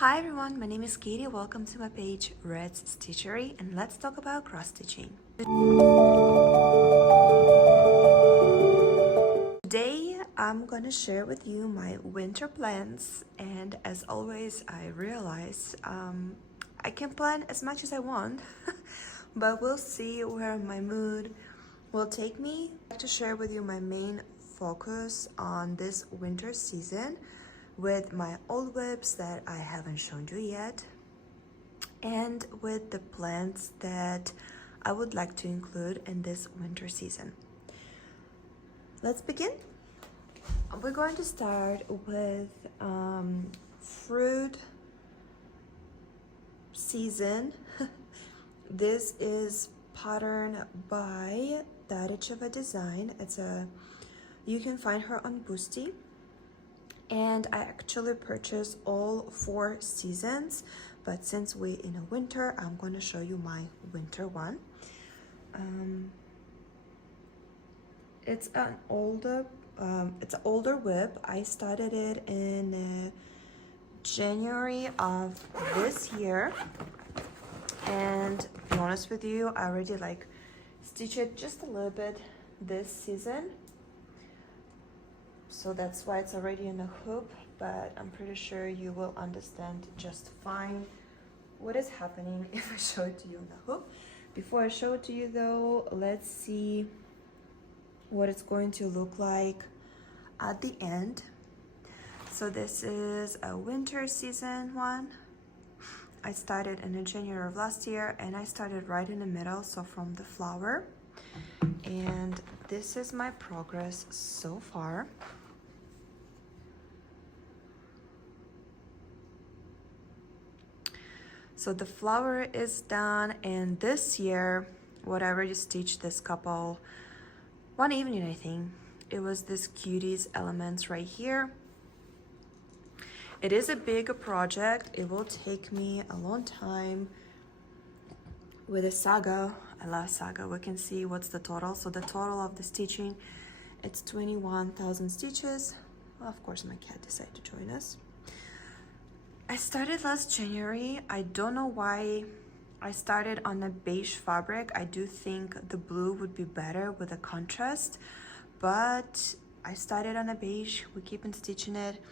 Hi everyone, my name is Katie. Welcome to my page Red's Stitchery, and let's talk about cross stitching. Today I'm gonna share with you my winter plans, and as always I realize I can plan as much as I want but we'll see where my mood will take me. I'd like to share with you my main focus on this winter season with my old whips that I haven't shown you yet, and with the plants that I would like to include in this winter season. Let's begin. We're going to start with fruit season. This is pattern by Daricheva Design. You can find her on Boosty. And I actually purchased all 4 seasons, but since we're in a winter, I'm going to show you my winter one. It's an older whip. I started it in January of this year, and to be honest with you, I already stitch it just a little bit this season. So that's why it's already in a hoop, but I'm pretty sure you will understand just fine what is happening if I show it to you in the hoop. Before I show it to you though, let's see what it's going to look like at the end. So this is a winter season one. I started in January of last year, and I started right in the middle, so from the flower. And this is my progress so far. So the flower is done, and this year, what I already stitched this couple, one evening I think, it was this cuties elements right here. It is a big project. It will take me a long time with a saga. I love saga. We can see what's the total. So the total of the stitching, it's 21,000 stitches. Well, of course, my cat decided to join us. I started last January. I don't know why I started on a beige fabric. I do think the blue would be better with a contrast, but I started on a beige. We keep on stitching it.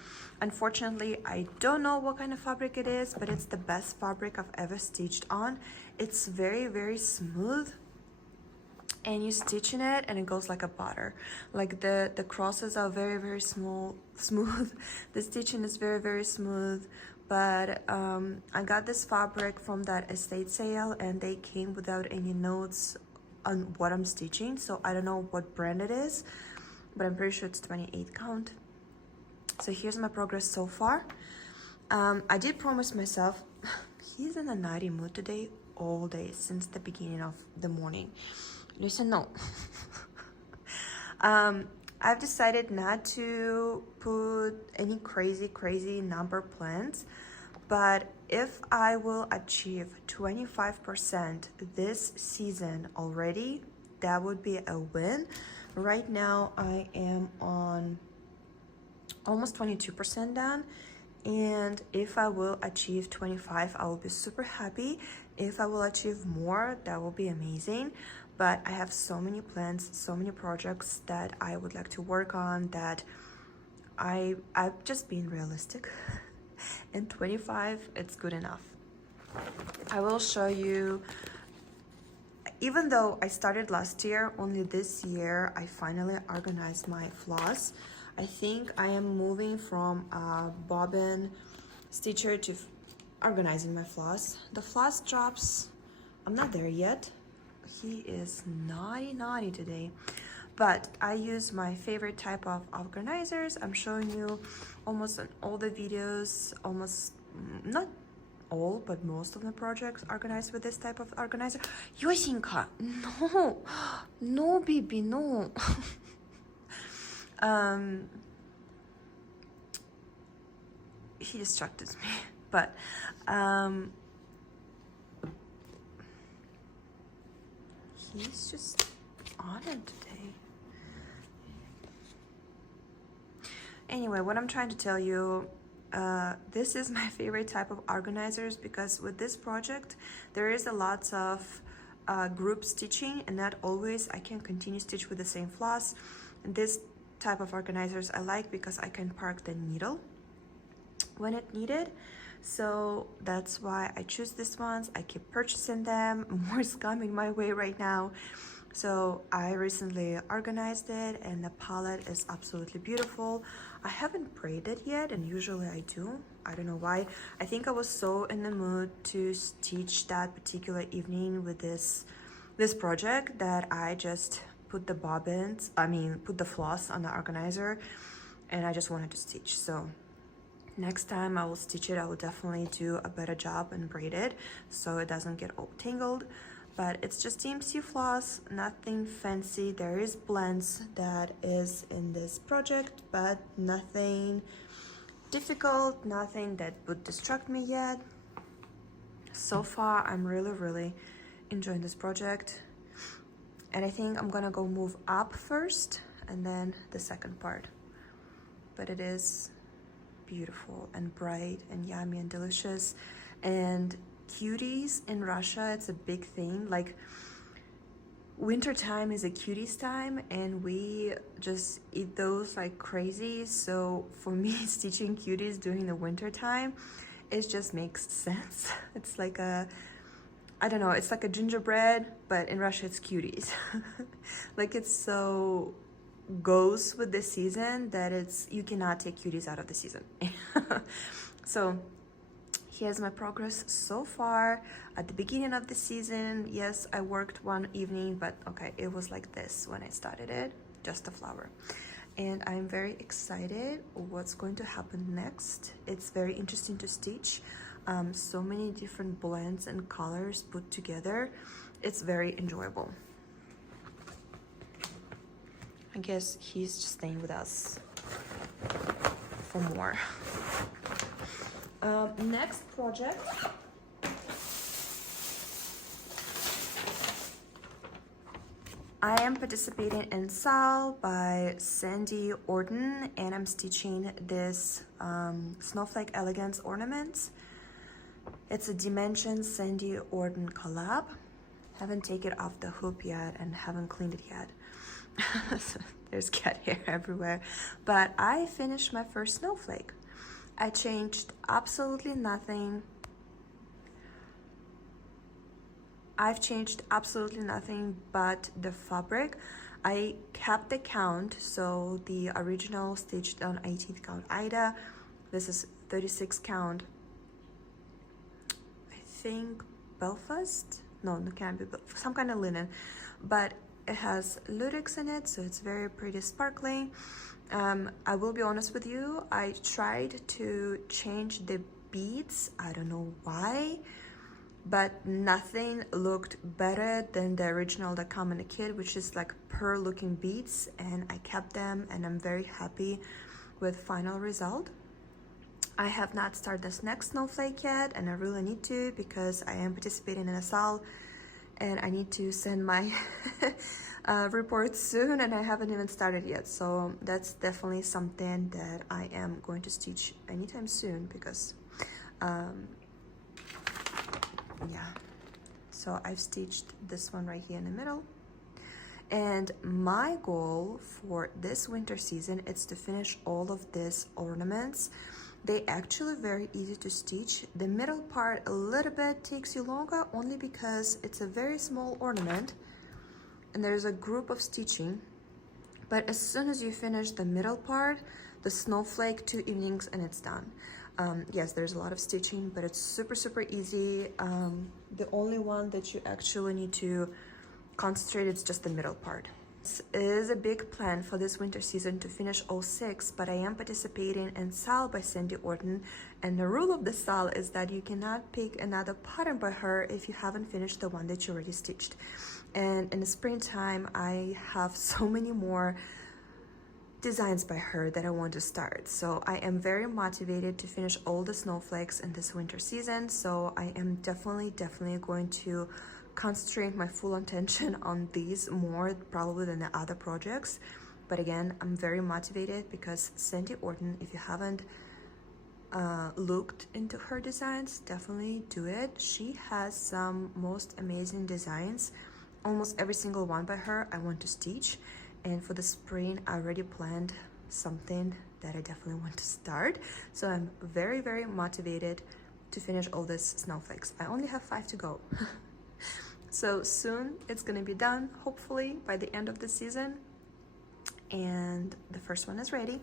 Unfortunately, I don't know what kind of fabric it is, but it's the best fabric I've ever stitched on. It's very, very smooth, and you stitch in it and it goes like a butter. Like the crosses are very, very smooth. The stitching is very, very smooth. But I got this fabric from that estate sale, and they came without any notes on what I'm stitching, so I don't know what brand it is, but I'm pretty sure it's 28 count. So here's my progress so far. I did promise myself, he's in a naughty mood today all day since the beginning of the morning. Listen, no. I've decided not to put any crazy number plans, but if I will achieve 25% this season already, that would be a win. Right now I am on almost 22% done, and if I will achieve 25, I will be super happy. If I will achieve more, that will be amazing. But I have so many plans, so many projects that I would like to work on, that I've just been realistic. And 25, it's good enough. I will show you, even though I started last year, only this year I finally organized my floss. I think I am moving from a bobbin stitcher to organizing my floss. The floss drops, I'm not there yet. He is naughty today, but I use my favorite type of organizers. I'm showing you almost in all the videos, almost not all, but most of the projects organized with this type of organizer. Yosinka, no baby, no. He distracted me, but he's just on it today. Anyway, what I'm trying to tell you, this is my favorite type of organizers because with this project there is a lots of group stitching, and not always I can continue stitch with the same floss. And this type of organizers I like because I can park the needle when it needed. So that's why I choose these ones. I keep purchasing them. More is coming my way right now. So I recently organized it, and the palette is absolutely beautiful. I haven't braided yet, and usually I do. I don't know why. I think I was so in the mood to stitch that particular evening with this project that I just put the put the floss on the organizer, and I just wanted to stitch. So next time I will stitch it, I will definitely do a better job and braid it so it doesn't get all tangled. But it's just DMC floss, nothing fancy. There is blends that is in this project, but nothing difficult, nothing that would distract me yet. So far, I'm really enjoying this project. And I think I'm gonna go move up first and then the second part. But it is beautiful and bright and yummy and delicious. And cuties in Russia, it's a big thing. Like, winter time is a cuties time, and we just eat those like crazy. So for me, stitching cuties during the winter time, it just makes sense. It's like a, I don't know, it's like a gingerbread, but in Russia it's cuties. Like, it's so goes with the season that you cannot take cuties out of the season. So here's my progress so far. At the beginning of the season, yes, I worked one evening, but okay, it was like this when I started it, just a flower. And I'm very excited what's going to happen next. It's very interesting to stitch. So many different blends and colors put together. It's very enjoyable. I guess he's just staying with us for more. Next project. I am participating in Sal by Sandy Orton, and I'm stitching this Snowflake Elegance ornaments. It's a Dimension Sandy Orton collab. Haven't taken it off the hoop yet and haven't cleaned it yet. There's cat hair everywhere. But I finished my first snowflake. I changed absolutely nothing. I've changed absolutely nothing but the fabric. I kept the count, so the original stitched on 18th count Ida. This is 36 count, I think Belfast? No, it can't be, some kind of linen. But it has lutex in it, so it's very pretty sparkling. I will be honest with you, I tried to change the beads. I don't know why, but nothing looked better than the original that come in the kit, which is like pearl looking beads, and I kept them, and I'm very happy with final result. I have not started this next snowflake yet, and I really need to because I am participating in a SAL and I need to send my report soon, and I haven't even started yet. So that's definitely something that I am going to stitch anytime soon because yeah. So I've stitched this one right here in the middle, and my goal for this winter season is to finish all of these ornaments. They actually very easy to stitch. The middle part a little bit takes you longer only because it's a very small ornament and there's a group of stitching. But as soon as you finish the middle part, the snowflake, 2 evenings and it's done. Yes, there's a lot of stitching, but it's super easy. The only one that you actually need to concentrate is just the middle part. It is a big plan for this winter season to finish all 6, but I am participating in SAL by Sandy Orton, and the rule of the SAL is that you cannot pick another pattern by her if you haven't finished the one that you already stitched. And in the springtime, I have so many more designs by her that I want to start. So I am very motivated to finish all the snowflakes in this winter season. So I am definitely going to concentrate my full attention on these more probably than the other projects. But again, I'm very motivated because Sandy Orton, if you haven't looked into her designs, definitely do it. She has some most amazing designs, almost every single one by her I want to stitch. And for the spring I already planned something that I definitely want to start, so I'm very, very motivated to finish all these snowflakes. I only have 5 to go. So soon it's gonna be done, hopefully by the end of the season, and the first one is ready.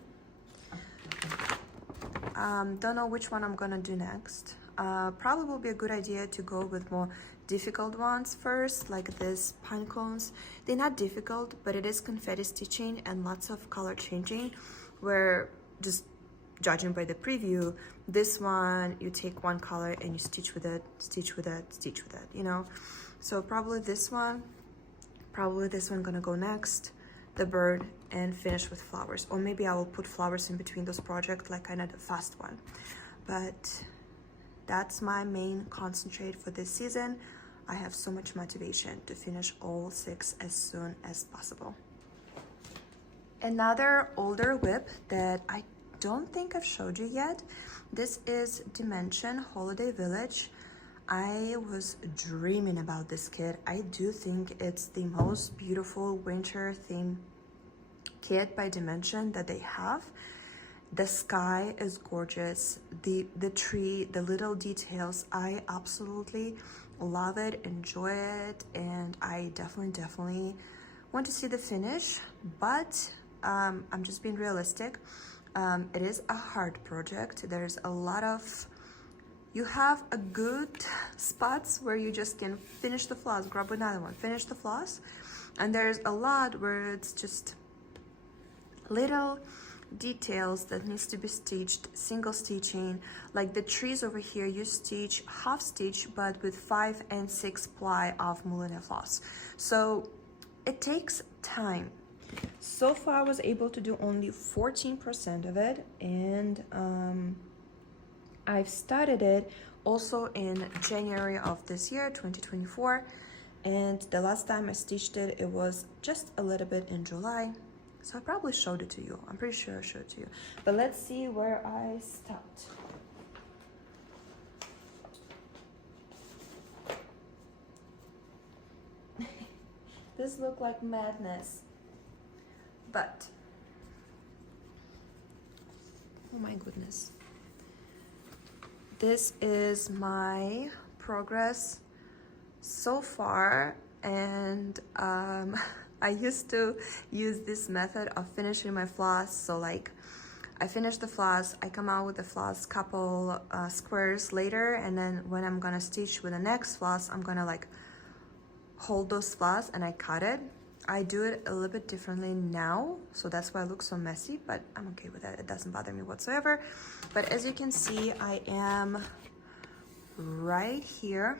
Don't know which one I'm gonna do next. Probably will be a good idea to go with more difficult ones first, like this pine cones. They're not difficult, but it is confetti stitching and lots of color changing, where just judging by the preview, this one you take one color and you stitch with it, stitch with it, stitch with it, you know. So probably this one gonna go next, the bird, and finish with flowers. Or maybe I will put flowers in between those projects, like kind of the fast one. But that's my main concentrate for this season. I have so much motivation to finish all 6 as soon as possible. Another older whip that I don't think I've showed you yet, this is Dimension Holiday Village. I was dreaming about this kit. I do think it's the most beautiful winter theme kit by Dimension that they have. The sky is gorgeous, the tree, the little details, I absolutely love it, enjoy it, and I definitely want to see the finish. But I'm just being realistic. It is a hard project. There's a lot of, you have a good spots where you just can finish the floss, grab another one, finish the floss, and there's a lot where it's just little details that needs to be stitched, single stitching. Like the trees over here, you stitch half stitch but with 5 and 6 ply of mullinear floss, so it takes time. So far I was able to do only 14% of it, and I've started it also in January of this year, 2024, and the last time I stitched it, it was just a little bit in July. So I probably showed it to you. I'm pretty sure I showed it to you. But let's see where I stopped. This looked like madness. But, oh my goodness. This is my progress so far, and I used to use this method of finishing my floss. So like I finish the floss, I come out with the floss couple squares later, and then when I'm gonna stitch with the next floss, I'm gonna like hold those floss and I cut it. I do it a little bit differently now, so that's why it looks so messy, but I'm okay with it. It doesn't bother me whatsoever. But as you can see, I am right here.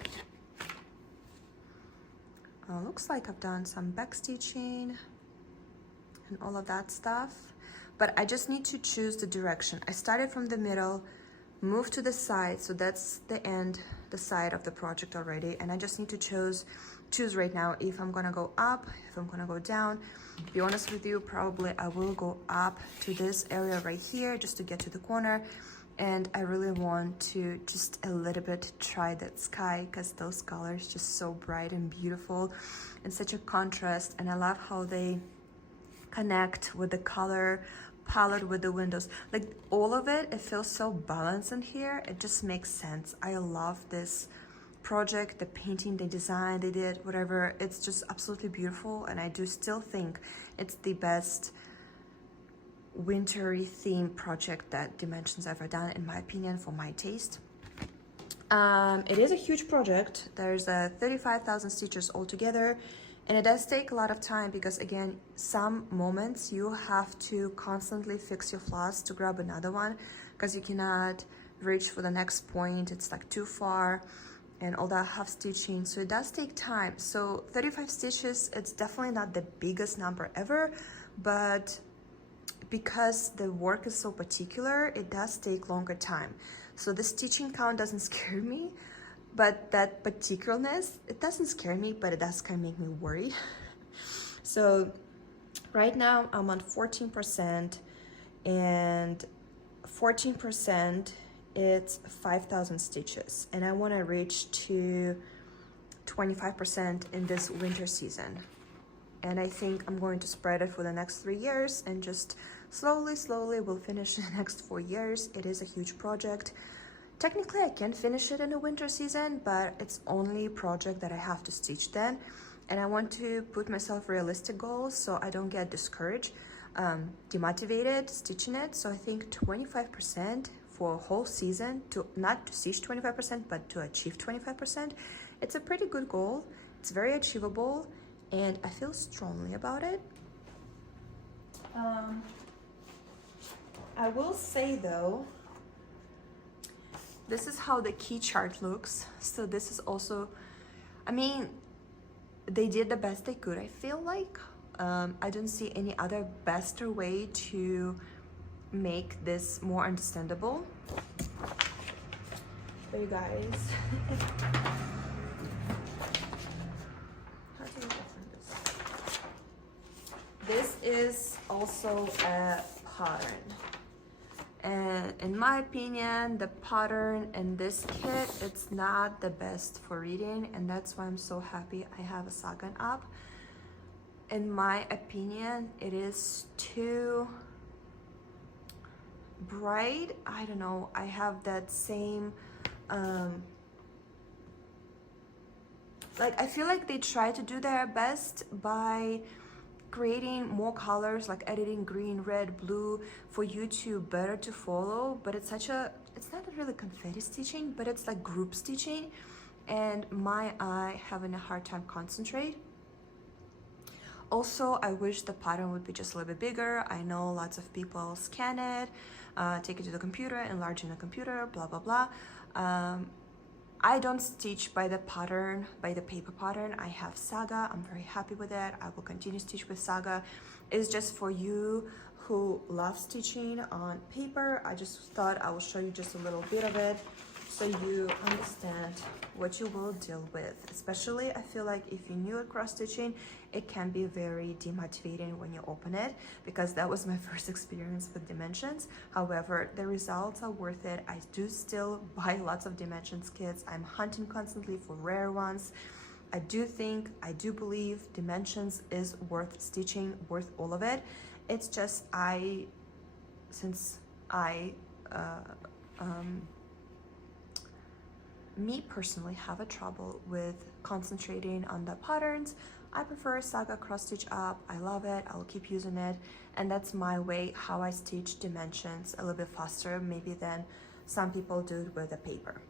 Looks like I've done some back stitching and all of that stuff, but I just need to choose the direction. I started from the middle, moved to the side, so that's the end, the side of the project already, and I just need to choose right now if I'm gonna go up, if I'm gonna go down. To be honest with you, probably I will go up to this area right here just to get to the corner, and I really want to just a little bit try that sky, because those colors just so bright and beautiful and such a contrast, and I love how they connect with the color palette with the windows. Like all of it, it feels so balanced in here. It just makes sense. I love this project, the painting, the design they did, whatever. It's just absolutely beautiful, and I do still think it's the best wintry theme project that Dimension's ever done, in my opinion, for my taste. It is a huge project. There's 35,000 stitches altogether, and it does take a lot of time because, again, some moments you have to constantly fix your floss to grab another one, because you cannot reach for the next point. It's like too far, and all that half stitching, so it does take time. So 35 stitches, it's definitely not the biggest number ever, but because the work is so particular, it does take longer time. So the stitching count doesn't scare me, but that particularness, it doesn't scare me, but it does kind of make me worry. So right now I'm on 14%, and 14% it's 5,000 stitches, and I want to reach to 25% in this winter season. And I think I'm going to spread it for the next 3 years and just slowly we'll finish the next 4 years. It is a huge project. Technically, I can finish it in the winter season, but it's only a project that I have to stitch then. And I want to put myself realistic goals so I don't get discouraged, demotivated stitching it. So I think 25% for a whole season, to not to stitch 25%, but to achieve 25%. It's a pretty good goal. It's very achievable, and I feel strongly about it. I will say though, this is how the key chart looks. So this is also, I mean, they did the best they could, I feel like. I don't see any other best way to make this more understandable. But you guys, how do you open this? This is also a pattern. And in my opinion, the pattern in this kit, it's not the best for reading, and that's why I'm so happy I have a Sagan up. In my opinion, it is too bright. I don't know, I have that same, like, I feel like they try to do their best by creating more colors, like editing green, red, blue for you to better to follow, but it's such a, it's not really confetti stitching, but it's like group stitching, and my eye having a hard time concentrate. Also, I wish the pattern would be just a little bit bigger. I know lots of people scan it, take it to the computer, enlarge in the computer, blah blah blah. I don't stitch by the pattern, by the paper pattern. I have Saga. I'm very happy with it. I will continue to stitch with Saga. It's just for you who love stitching on paper. I just thought I will show you just a little bit of it so you understand what you will deal with. Especially, I feel like if you're new at cross stitching, it can be very demotivating when you open it, because that was my first experience with dimensions. However, the results are worth it. I do still buy lots of dimensions kits. I'm hunting constantly for rare ones. I do believe dimensions is worth stitching, worth all of it. It's just me personally have a trouble with concentrating on the patterns. I prefer Saga cross stitch up. I love it. I'll keep using it, and that's my way how I stitch dimensions a little bit faster maybe than some people do it with the paper.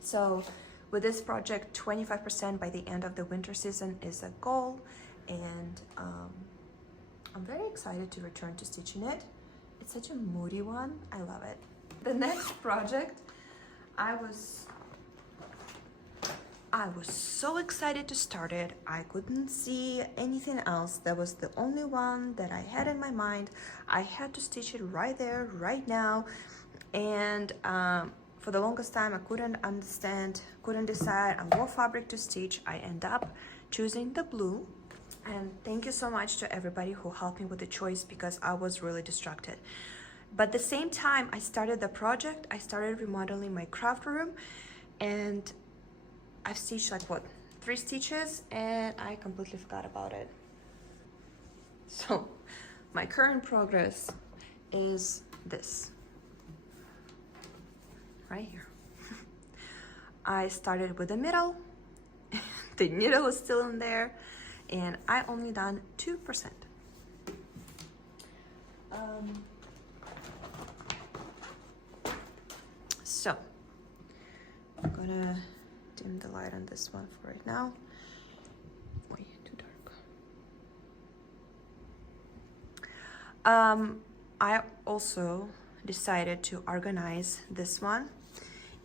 So with this project, 25% by the end of the winter season is a goal, and I'm very excited to return to stitching it. It's such a moody one. I love it. The next project, I was so excited to start it. I couldn't see anything else. That was the only one that I had in my mind. I had to stitch it right there, right now. And for the longest time, I couldn't decide on what fabric to stitch. I end up choosing the blue. And thank you so much to everybody who helped me with the choice, because I was really distracted. But at the same time I started the project, I started remodeling my craft room, and I've stitched like what, 3 stitches, and I completely forgot about it. So my current progress is this right here. I started with the middle. The needle is still in there, and I only done 2%. So I'm gonna dim the light on this one for right now. Way too dark. I also decided to organize this one,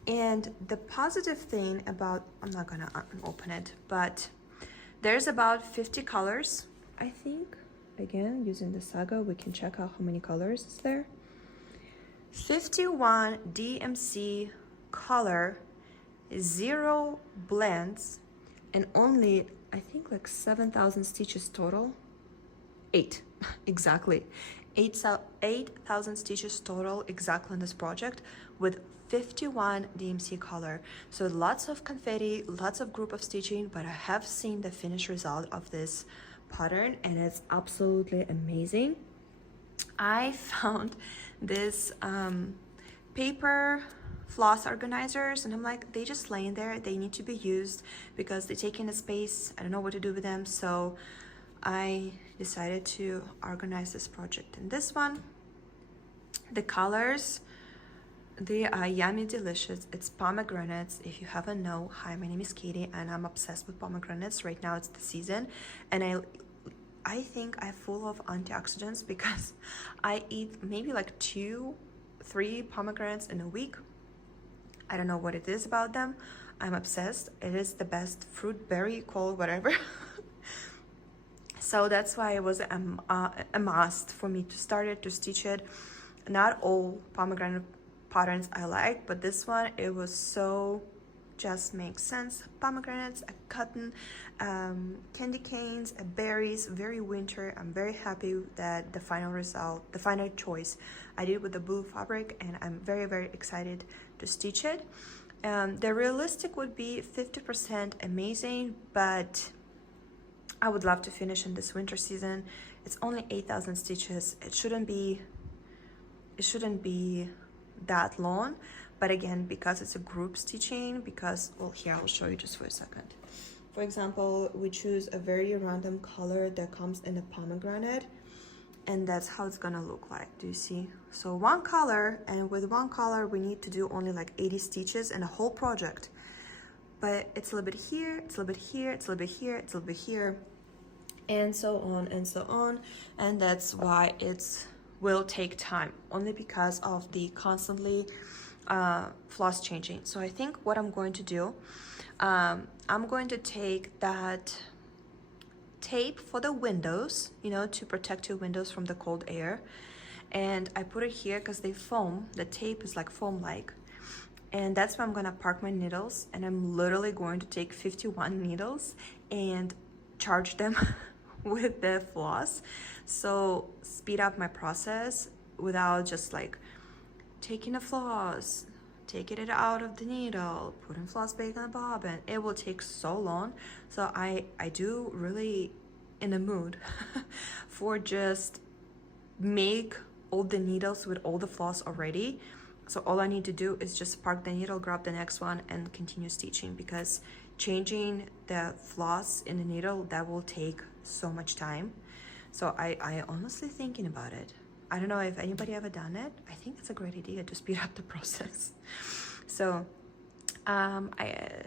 and the positive thing about, I'm not gonna open it, but there's about 50 colors, I think. Again, using the Saga, we can check out how many colors is there. 51 DMC color, 0 blends, and only, I think, like 7,000 stitches total. 8, exactly. 8,000 stitches total exactly on this project with 51 DMC color. So lots of confetti, lots of group of stitching, but I have seen the finished result of this pattern and it's absolutely amazing. I found this paper floss organizers and I'm like, they just laying there, they need to be used because they take in a space. I don't know what to do with them, so I decided to organize this project. And this one, the colors, they are yummy delicious. It's pomegranates. If you haven't know, hi, my name is Katie and I'm obsessed with pomegranates. Right now it's the season and I think I'm full of antioxidants because I eat maybe like 2-3 pomegranates in a week. I don't know what it is about them. I'm obsessed. It is the best fruit, berry, call, whatever. So that's why it was a must for me to start it, to stitch it. Not all pomegranate patterns I like, but this one, it was so just makes sense. Pomegranates, a cotton, candy canes, berries, very winter. I'm very happy that the final result, the final choice I did with the blue fabric, and I'm very, very excited to stitch it. The realistic would be 50% amazing, but I would love to finish in this winter season. It's only 8,000 stitches. It shouldn't be that long, but again, because it's a group stitching, because, well, here I'll show you just for a second. For example, we choose a very random color that comes in a pomegranate, and that's how it's gonna look like. Do you see? So one color, and with one color we need to do only like 80 stitches in a whole project, but it's a little bit here, it's a little bit here, it's a little bit here, it's a little bit here, and so on and so on. And that's why it's will take time, only because of the constantly floss changing. So I think what I'm going to do, I'm going to take that tape for the windows, you know, to protect your windows from the cold air, and I put it here because they foam. The tape is like foam like, and that's where I'm gonna park my needles. And I'm literally going to take 51 needles and charge them with the floss, so speed up my process without just like taking the floss, taking it out of the needle, putting floss back on the bobbin. It will take so long. So I do really in the mood for just make all the needles with all the floss already. So all I need to do is just park the needle, grab the next one, and continue stitching, because changing the floss in the needle, that will take so much time. So I honestly thinking about it. I don't know if anybody ever done it. I think it's a great idea to speed up the process. So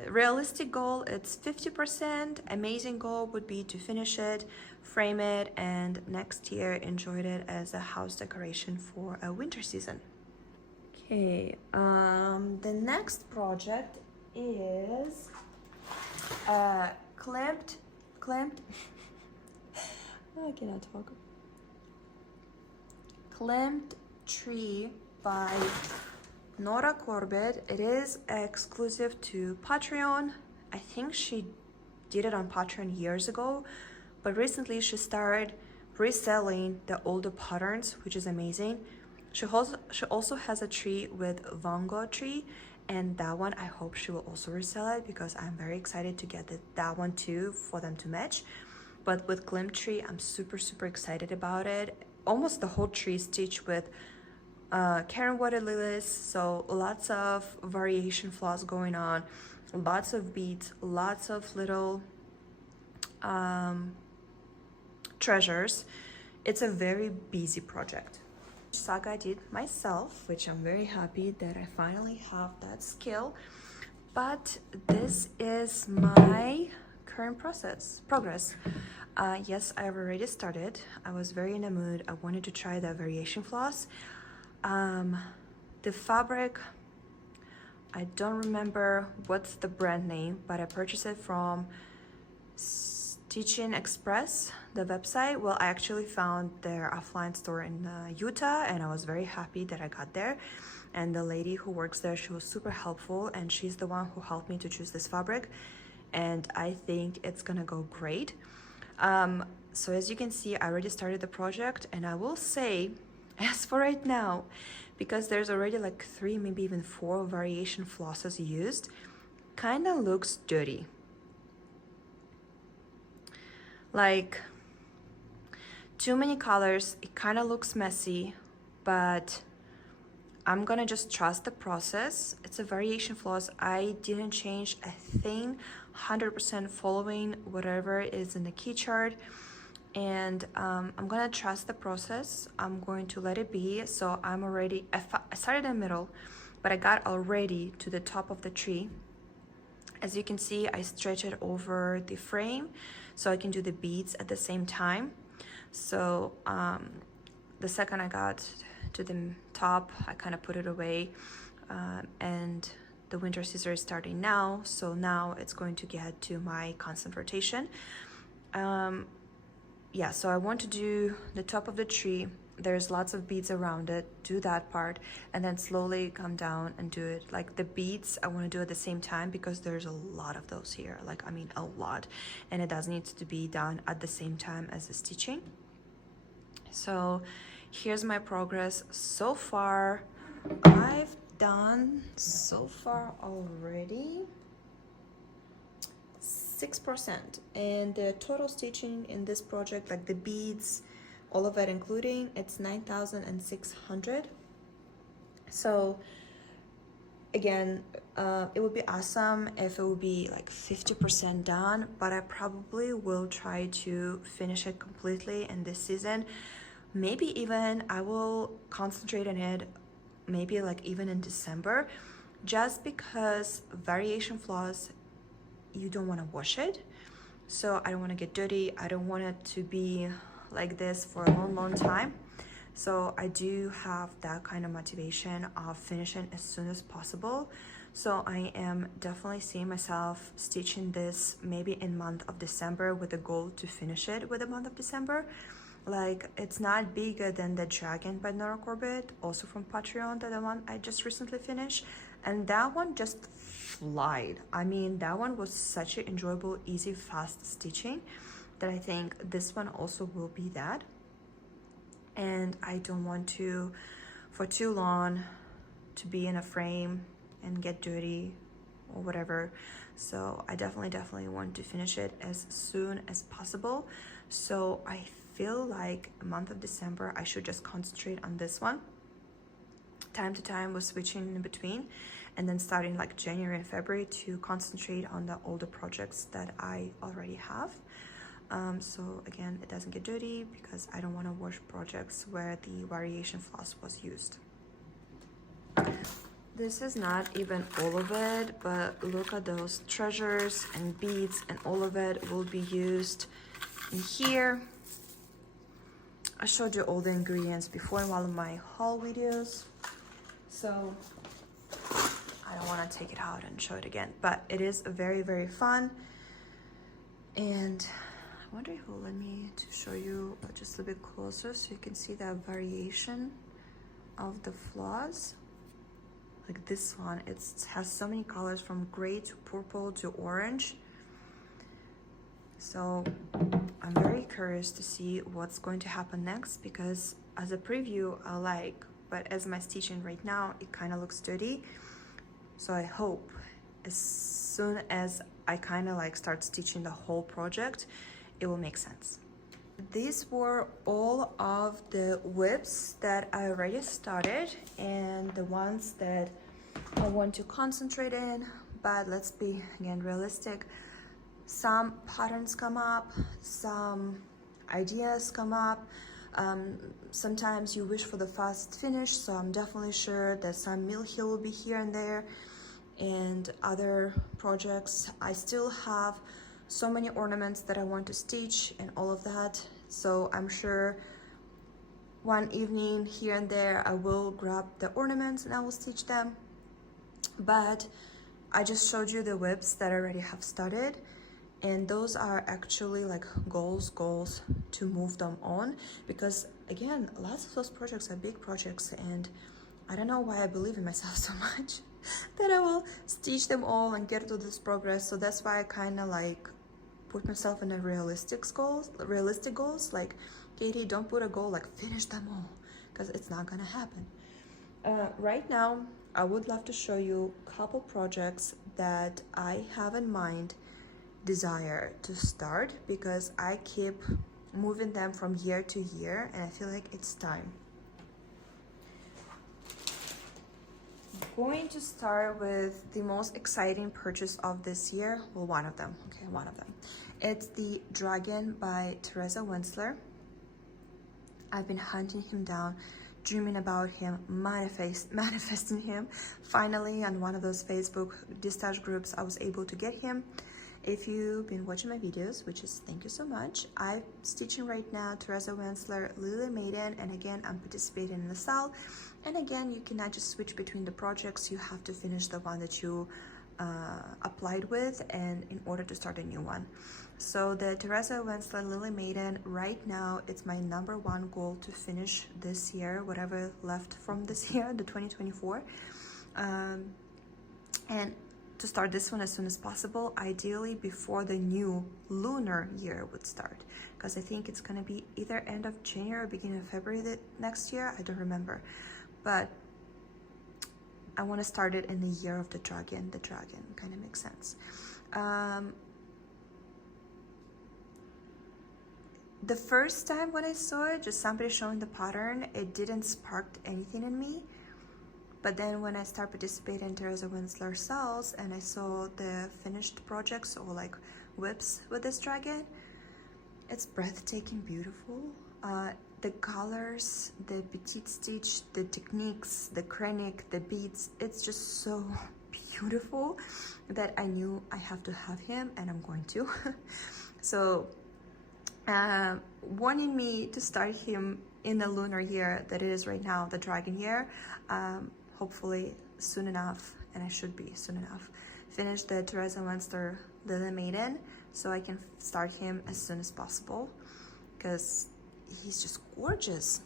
realistic goal, it's 50%. Amazing goal would be to finish it, frame it, and next year enjoy it as a house decoration for a winter season. Okay, the next project is clamped I cannot talk. Clamped Tree by Nora Corbett. It is exclusive to Patreon. I think she did it on Patreon years ago, but recently she started reselling the older patterns, which is amazing. She also has a tree with Vango tree, and that one I hope she will also resell it, because I'm very excited to get that one too, for them to match. But with Glimmer tree, I'm super excited about it. Almost the whole tree stitched with Karen water lilies, so lots of variation floss going on, lots of beads, lots of little treasures. It's a very busy project. Saga I did myself, which I'm very happy that I finally have that skill. But this is my current progress. Yes, I've already started. I was very in the mood. I wanted to try the variation floss. The fabric, I don't remember what's the brand name, but I purchased it from Stitching Express, the website. Well, I actually found their offline store in Utah, and I was very happy that I got there. And the lady who works there, she was super helpful, and she's the one who helped me to choose this fabric, and I think it's gonna go great. So as you can see, I already started the project, and I will say, as for right now, because there's already like 3, maybe even 4 variation flosses used, kind of looks dirty. Like, too many colors, it kind of looks messy, but I'm gonna just trust the process. It's a variation floss. I didn't change a thing, 100% following whatever is in the key chart. And I'm gonna trust the process. I'm going to let it be. So I'm already, I started in the middle, but I got already to the top of the tree. As you can see, I stretch it over the frame so I can do the beads at the same time. So the second I got to the top, I kind of put it away, and the winter scissor is starting now, so now it's going to get to my constant rotation. Yeah, so I want to do the top of the tree. There's lots of beads around it, do that part, and then slowly come down and do it. Like the beads I want to do at the same time because there's a lot of those here, like I mean a lot, and it does need to be done at the same time as the stitching. So here's my progress so far. I've done so far already 6%, and the total stitching in this project, like the beads, all of it including, it's 9,600. So again, it would be awesome if it would be like 50% done, but I probably will try to finish it completely in this season. Maybe even I will concentrate on it maybe like even in December, just because variation floss, you don't want to wash it, so I don't want to get dirty. I don't want it to be like this for a long time. So I do have that kind of motivation of finishing as soon as possible. So I am definitely seeing myself stitching this maybe in month of December with the goal to finish it with the month of December. Like, it's not bigger than the Dragon by Nora Corbett, also from Patreon, that the one I just recently finished, and that one just flied. I mean, that one was such an enjoyable, easy, fast stitching that I think this one also will be that. And I don't want to for too long to be in a frame and get dirty or whatever. So I definitely want to finish it as soon as possible. So I feel like a month of December I should just concentrate on this one. Time to time was switching in between, and then starting like January and February to concentrate on the older projects that I already have. So again, it doesn't get dirty because I don't want to wash projects where the variation floss was used. This is not even all of it, but look at those treasures and beads, and all of it will be used in here. I showed you all the ingredients before in one of my haul videos, so I don't want to take it out and show it again, but it is very fun. And I wonder if it will let me to show you just a little bit closer so you can see that variation of the floss. Like this one, it has so many colors from gray to purple to orange. So I'm very curious to see what's going to happen next, because as a preview I like, but as my stitching right now, it kind of looks dirty. So I hope as soon as I kind of like start stitching the whole project, it will make sense. These were all of the whips that I already started and the ones that I want to concentrate in, but let's be again realistic. Some patterns come up, some ideas come up. Sometimes you wish for the fast finish, so I'm definitely sure that some mill heel will be here and there, and other projects. I still have so many ornaments that I want to stitch and all of that, so I'm sure one evening here and there I will grab the ornaments and I will stitch them. But I just showed you the whips that I already have started, and those are actually like goals to move them on, because again, lots of those projects are big projects, and I don't know why I believe in myself so much that I will stitch them all and get to this progress. So that's why I kind of like put myself in a realistic goals. Like, Katie, don't put a goal like finish them all, because it's not gonna happen. Right now, I would love to show you a couple projects that I have in mind, desire to start, because I keep moving them from year to year, and I feel like it's time. Going to start with the most exciting purchase of this year. Well, one of them. It's the Dragon by Teresa Winsler. I've been hunting him down, dreaming about him, manifesting him. Finally, on one of those Facebook distache groups, I was able to get him. If you've been watching my videos, which is thank you so much, I'm stitching right now Teresa Winsler, Lily Maiden, and again, I'm participating in the sale. And again, you cannot just switch between the projects. You have to finish the one that you applied with, and in order to start a new one. So the Teresa Winsler Lily Maiden, right now, it's my #1 goal to finish this year, whatever left from this year, the 2024. And to start this one as soon as possible, ideally before the new lunar year would start, because I think it's going to be either end of January or beginning of February next year. I don't remember, but I want to start it in the year of the dragon. The dragon kind of makes sense. The first time when I saw it, just somebody showing the pattern, it didn't spark anything in me. But then when I start participating in Teresa Winsler sales and I saw the finished projects or like whips with this dragon, it's breathtaking, beautiful. The colors, the petite stitch, the techniques, the chronic, the beads, it's just so beautiful that I knew I have to have him, and I'm going to. So wanting me to start him in the lunar year that it is right now, the dragon year, hopefully soon enough, and I should be soon enough, finish the Teresa Winsler Lily Maiden so I can start him as soon as possible, because he's just gorgeous.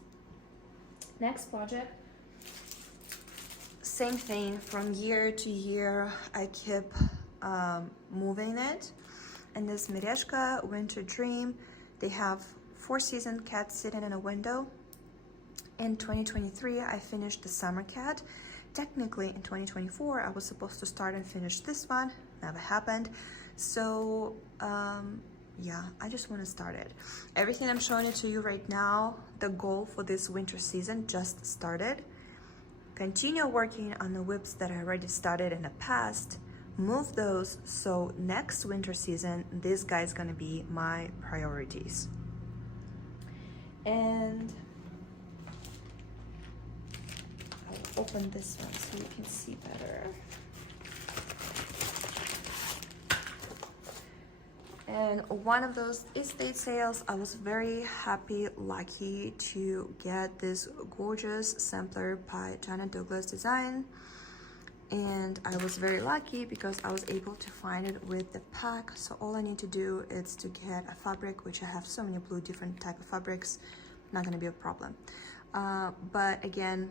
Next project, same thing, from year to year I keep moving it. And this Mereshka Winter Dream, they have 4-season cats sitting in a window. In 2023, I finished the summer cat. Technically, in 2024, I was supposed to start and finish this one. Never happened. So, yeah, I just want to start it. Everything I'm showing it to you right now, the goal for this winter season just started. Continue working on the whips that I already started in the past. Move those, so next winter season, this guy's gonna be my priorities. And I'll open this one so you can see better. And one of those estate sales, I was very lucky to get this gorgeous sampler by Janet Douglas design. And I was very lucky because I was able to find it with the pack. So all I need to do is to get a fabric, which I have so many blue different type of fabrics, not gonna be a problem. But again,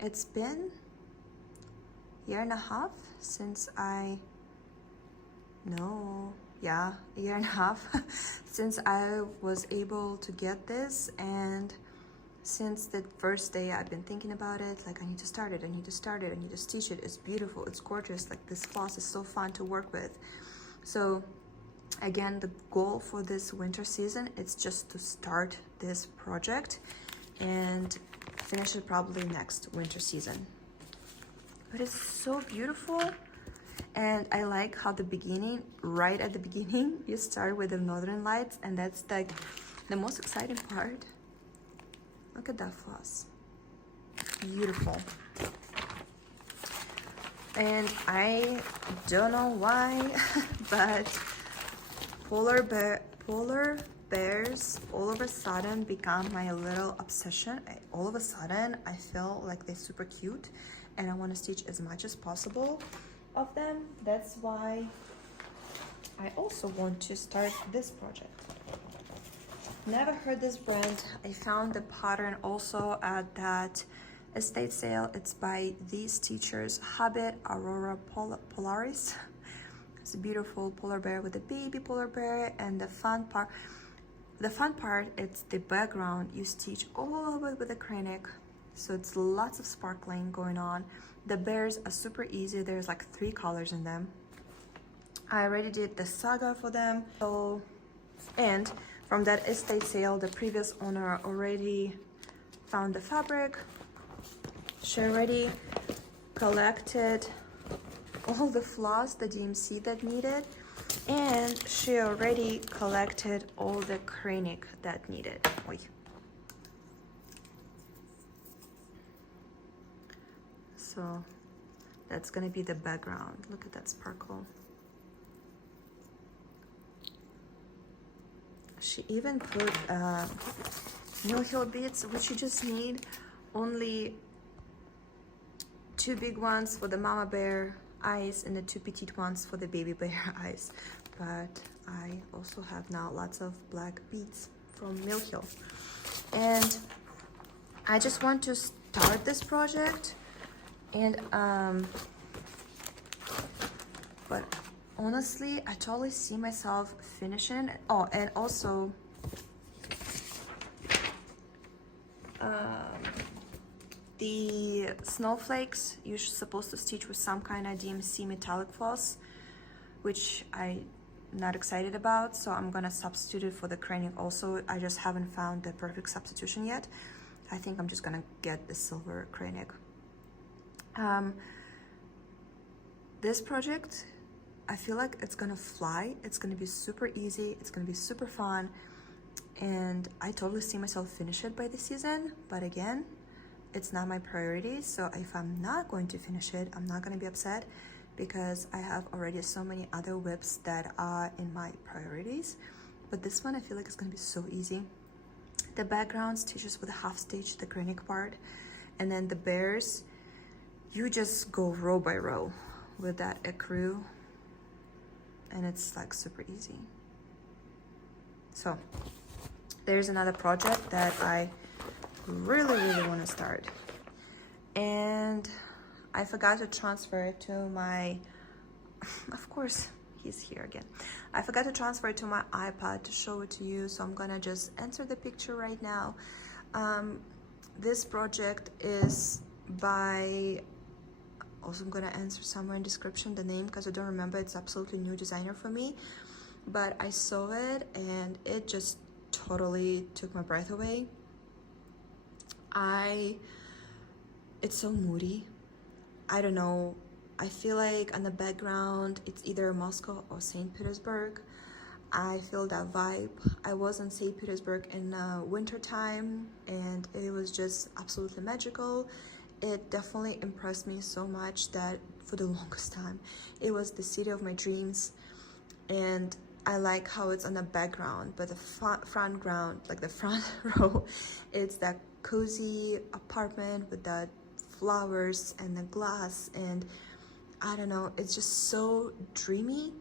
it's been a year and a half since a year and a half since I was able to get this. And since the first day I've been thinking about it, like I need to start it, I need to stitch it. It's beautiful, it's gorgeous, like this floss is so fun to work with. So again, the goal for this winter season, it's just to start this project and finish it probably next winter season. But it's so beautiful. And I like how right at the beginning, you start with the Northern Lights, and that's like the most exciting part. Look at that floss, beautiful. And I don't know why, but polar bears all of a sudden become my little obsession. All of a sudden, I feel like they're super cute, and I want to stitch as much as possible of them. That's why I also want to start this project. Never heard this brand. I found the pattern also at that estate sale. It's by these teachers, Habit Aurora Polaris. It's beautiful polar bear with a baby polar bear. And the fun part, it's the background. You stitch all of it with acrylic, so it's lots of sparkling going on. The bears are super easy. There's like 3 colors in them. I already did the saga for them. So, and from that estate sale, the previous owner already found the fabric. She already collected all the floss, the DMC that needed, and she already collected all the acrylic that needed. Oy. So that's gonna be the background. Look at that sparkle. She even put no-heel beads, which you just need only 2 big ones for the mama bear eyes and the 2 petite ones for the baby bear eyes. But I also have now lots of black beads from Mill Hill. And I just want to start this project, and but honestly, I totally see myself finishing. Oh, and also the snowflakes, you're supposed to stitch with some kind of DMC metallic floss, which I'm not excited about, so I'm gonna substitute it for the craning also. I just haven't found the perfect substitution yet. I think I'm just gonna get the silver craning. This project, I feel like it's gonna fly. It's gonna be super easy. It's gonna be super fun. And I totally see myself finish it by the season. But again, it's not my priority. So if I'm not going to finish it, I'm not gonna be upset, because I have already so many other whips that are in my priorities. But this one, I feel like it's gonna be so easy. The background stitches with a half stitch, the craning part. And then the bears, you just go row by row with that ecru, and it's like super easy. So there's another project that I really want to start, and I forgot to transfer it to my of course he's here again. I forgot to transfer it to my iPad to show it to you, so I'm gonna just enter the picture right now. This project is by, also I'm gonna answer somewhere in description the name, because I don't remember. It's absolutely new designer for me, but I saw it and it just totally took my breath away. It's so moody. I don't know, I feel like on the background it's either Moscow or St. Petersburg. I feel that vibe. I was in St. Petersburg in winter time, and it was just absolutely magical. It definitely impressed me so much that for the longest time it was the city of my dreams. And I like how it's on the background, but the front ground, like the front row, it's that cozy apartment with the flowers and the glass, and I don't know, it's just so dreamy.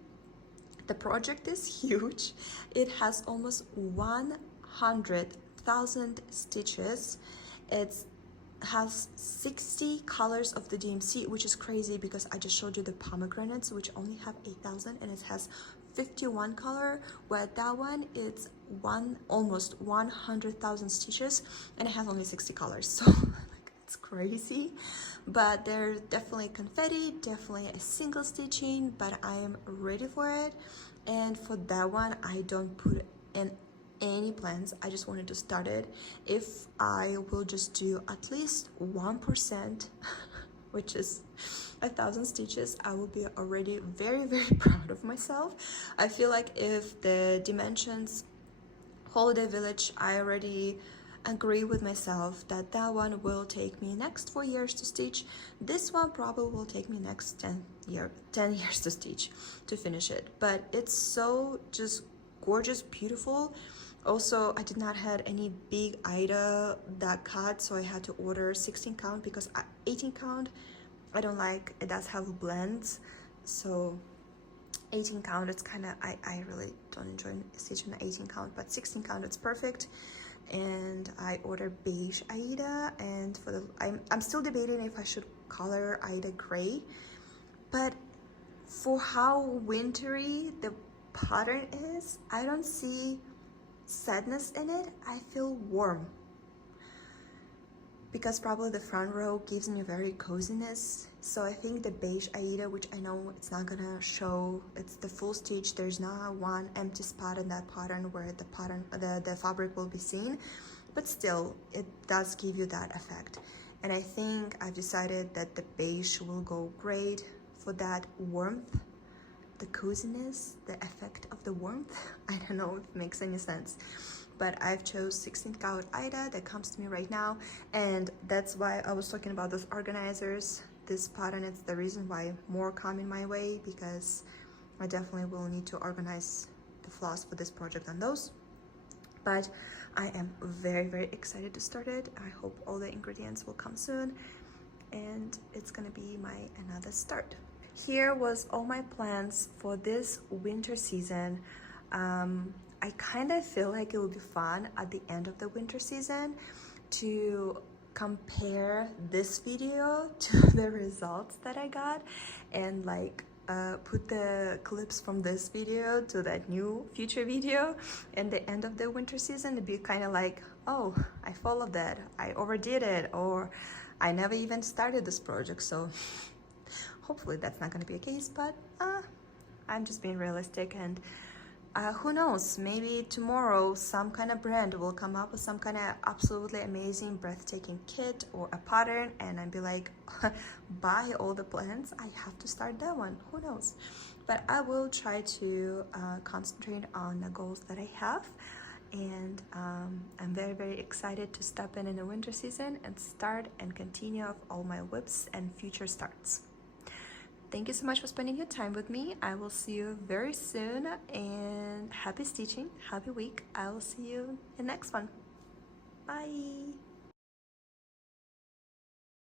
The project is huge. It has almost 100,000 stitches. It has 60 colors of the DMC, which is crazy because I just showed you the pomegranates, which only have 8,000, and it has 51 color, where that one it's almost 100,000 stitches, and it has only 60 colors. So it's crazy. But there's definitely confetti, definitely a single stitching, but I am ready for it. And for that one, I don't put in any plans. I just wanted to start it. If I will just do at least 1%, which is 1,000 stitches, I will be already very proud of myself. I feel like if the dimensions Holiday Village, I already agree with myself that that one will take me next 4 years to stitch. This one probably will take me next 10 years to stitch, to finish it. But it's so just gorgeous, beautiful. Also, I did not have any big Ida that cut, so I had to order 16 count because 18 count I don't like. It does have blends, so 18 count, it's kind of, I really don't enjoy stitching the 18 count, but 16 count, it's perfect. And I ordered beige Aida, and I'm still debating if I should color Aida gray, but For how wintry the pattern is, I don't see sadness in it. I feel warm, because probably the front row gives me very coziness. So I think the beige Aida, which I know it's not gonna show, it's the full stitch, there's not one empty spot in that pattern where the pattern, the fabric will be seen, but still it does give you that effect. And I think I've decided that the beige will go great for that warmth, the coziness, the effect of the warmth. I don't know if it makes any sense, but I've chose 16th count Aida that comes to me right now, and that's why I was talking about those organizers. This pattern is the reason why more come in my way, because I definitely will need to organize the floss for this project on those. But I am very, very excited to start it. I hope all the ingredients will come soon, and it's gonna be my another start. Here was all my plans for this winter season. I kind of feel like it would be fun at the end of the winter season to compare this video to the results that I got, and like put the clips from this video to that new future video, and the end of the winter season to be kind of like, oh, I followed that, I overdid it, or I never even started this project. So hopefully that's not going to be a case, but I'm just being realistic. And who knows, maybe tomorrow some kind of brand will come up with some kind of absolutely amazing, breathtaking kit or a pattern, and I'd be like, buy all the plans, I have to start that one. Who knows? But I will try to concentrate on the goals that I have, and I'm very, very excited to step in the winter season and start and continue off all my whips and future starts. Thank you so much for spending your time with me. I will see you very soon, and happy stitching, happy week. I will see you in the next one. Bye.